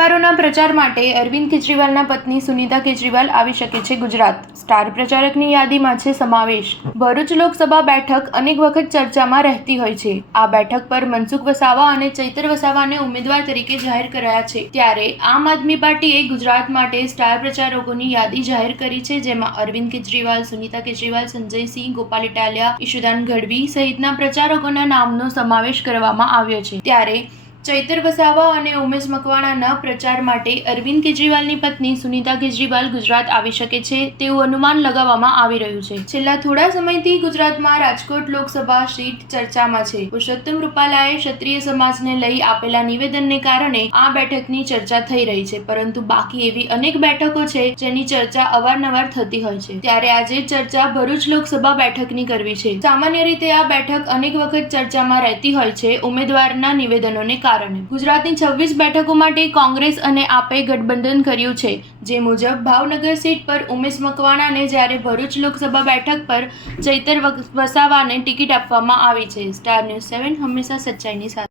ઉમેદવારોના પ્રચાર માટે અરવિંદ કેજરીવાલના પત્ની સુનીતા કેજરીવાલ આવી શકે છે ગુજરાત. સ્ટાર પ્રચારકની યાદીમાં છે સમાવેશ. ભરૂચ લોકસભા બેઠક અનેક વખત ચર્ચામાં રહેતી હોય છે. આ બેઠક પર મનસુખ વસાવા અને ચૈતર વસાવાને ઉમેદવાર તરીકે જાહેર કરાયા છે. ત્યારે આમ આદમી પાર્ટીએ ગુજરાત માટે સ્ટાર પ્રચારકોની યાદી જાહેર કરી છે, જેમાં અરવિંદ કેજરીવાલ, સુનીતા કેજરીવાલ, સંજય સિંહ, ગોપાલ ઇટાલિયા, ઈશુદાન ગઢવી સહિતના પ્રચારકોના નામનો સમાવેશ કરવામાં આવ્યો છે. ત્યારે ચૈતર વસાવા અને ઉમેશ મકવાણાના પ્રચાર માટે અરવિંદ કેજરીવાલની પત્ની સુનીતા કેજરીવાલ ગુજરાત આવી શકે છે તેવું અનુમાન લગાવવામાં આવી રહ્યું છે. છેલ્લા થોડા સમયથી ગુજરાતમાં રાજકોટ લોકસભા સીટ ચર્ચામાં છે. પુરુષોત્તમ રૂપાલાએ ક્ષત્રિય સમાજને લઈ આપેલા નિવેદનને કારણે આ બેઠકની ચર્ચા થઈ રહી છે, પરંતુ બાકી એવી અનેક બેઠકો છે જેની ચર્ચા અવારનવાર થતી હોય છે. ત્યારે આજે ચર્ચા ભરૂચ લોકસભા બેઠકની કરવી છે. સામાન્ય રીતે આ બેઠક અનેક વખત ચર્ચામાં રહેતી હોય છે ઉમેદવારના નિવેદનોને કારણે. ગુજરાતની 26 બેઠકો માટે કોંગ્રેસ અને આપે ગઠબંધન કર્યું છે, જે મુજબ ભાવનગર સીટ પર ઉમેશ મકવાણાને જ્યારે ભરૂચ લોકસભા બેઠક પર ચૈતર વસાવાને ટિકિટ આપવામાં આવી છે. સ્ટાર ન્યૂઝ 7 હંમેશા સચ્ચાઈની સાથે.